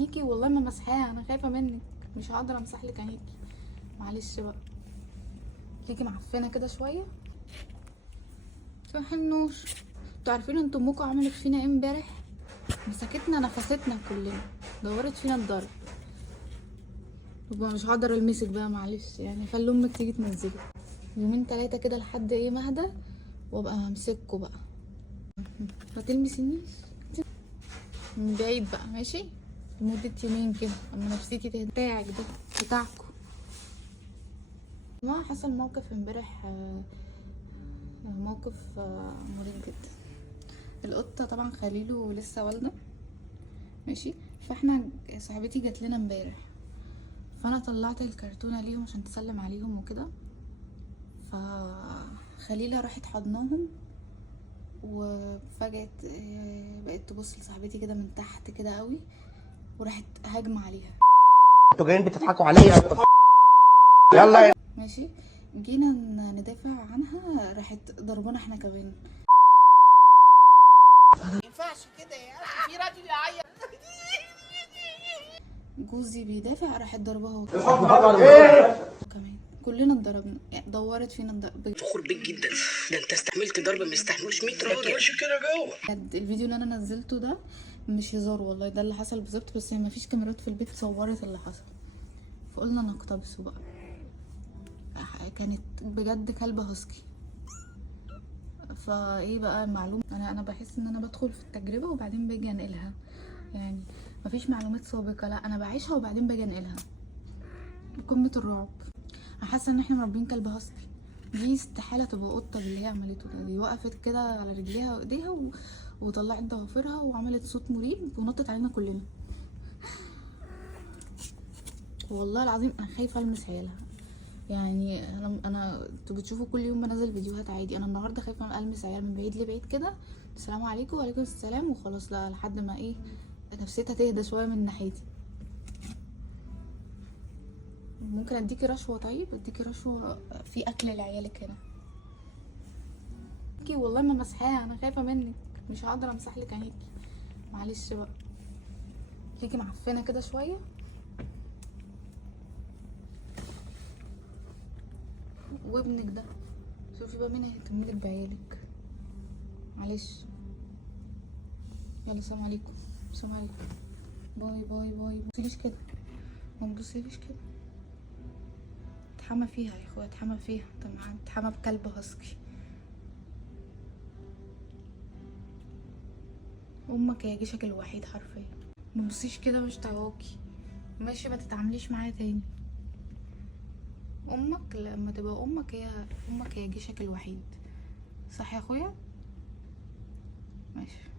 عينيكي والله ما مسحاها، انا خايفه منك، مش هقدر امسح لك عينيكي، معلش بقى. تيجي معفنه كده شويه. صباح النور. انتوا عارفين انتوا امكم عملت فينا ايه امبارح؟ مسكتنا نفستنا كلنا، دورت فينا الضرب. يبقى مش هقدر المسك بقى، معلش يعني، خلي امك تيجي تنزلي يومين 3 كده لحد ايه ما اهدى، وابقى همسككوا بقى. ما تلمسنيش من بعيد بقى، ماشي؟ لمدة يومين كده اما نفسيتي تهدى. بتاعك ده بتاعكوا. ما حصل موقف امبارح، موقف مريب جدا. القطة طبعا خليله لسه والدة، ماشي؟ فاحنا صاحبتي جات لنا امبارح، فانا طلعت الكرتونة ليهم عشان تسلم عليهم وكده، فخليلة راحت حضناهم، وفجأة بقت تبص لصاحبتي كده من تحت كده قوي، وراحت هاجمة عليها. انتوا جايين بتضحكوا عليا. يلا ماشي، جينا ندافع عنها، راحت ضربانا احنا كمان. ما ينفعش كده يا اخي، في راجل يعيط. جوزي بيدافع، راحت ضربها هو كمان. كلنا اتضربنا، يعني دورت فينا الضرب. فخور بيك جدا، ده انت استحملت ضرب ما يستحملوش 100 راجل. ما تقولش كده جوه. بجد الفيديو اللي انا نزلته ده مش هزار والله، ده اللي حصل بالظبط، بس ما فيش كاميرات في البيت صورت اللي حصل، فقلنا نقتبسه بقى. كانت بجد كلبة هاسكي. فايه بقى المعلومة، انا بحس ان انا بدخل في التجربة وبعدين باجي انقلها، يعني مفيش معلومات سابقة، لا انا بعيشها وبعدين باجي انقلها. قمة الرعب. انا حاسة ان احنا مربين كلب هاسكي، دي استحالة تبقى قطة باللي هي عملته ده. دي وقفت كده على رجليها وايديها وطلعت ضوافرها وعملت صوت مريب ونطت علينا كلنا. والله العظيم انا خايفة المس عيالها، يعني انا انتوا بتشوفوا كل يوم بنزل فيديوهات عادي، انا النهارده خايفه المس عيال من بعيد لبعيد كده، السلام عليكم وعليكم السلام وخلاص، لا لحد ما ايه نفسيتها تهدى شويه من ناحيتي. ممكن اديكي رشوه؟ طيب اديكي رشوه في اكل لعيالك هنا. والله ما مسحاها، انا خايفه منك، مش هقدر امسح لك عينيكي، معلش بقى. تيجي معفنه كده شويه. وابنك ده شوفي بقى مين هيهتملك بعيالك، معلش. يلا سلام عليكم، سلام عليكم، باي باي باي. متبصيليش كده، ما تبصيليش كده. اتحمى فيها يا اخويا، اتحمى فيها، انت اتحمى بكلب هاسكي. امك هي جيشك الوحيد حرفيا. ما تبصيش كده، مش طايقاكي، ماشي؟ ما تتعامليش معايا تاني. امك لما تبقى امك هي جيشك الوحيد، صح يا اخويا؟ ماشي.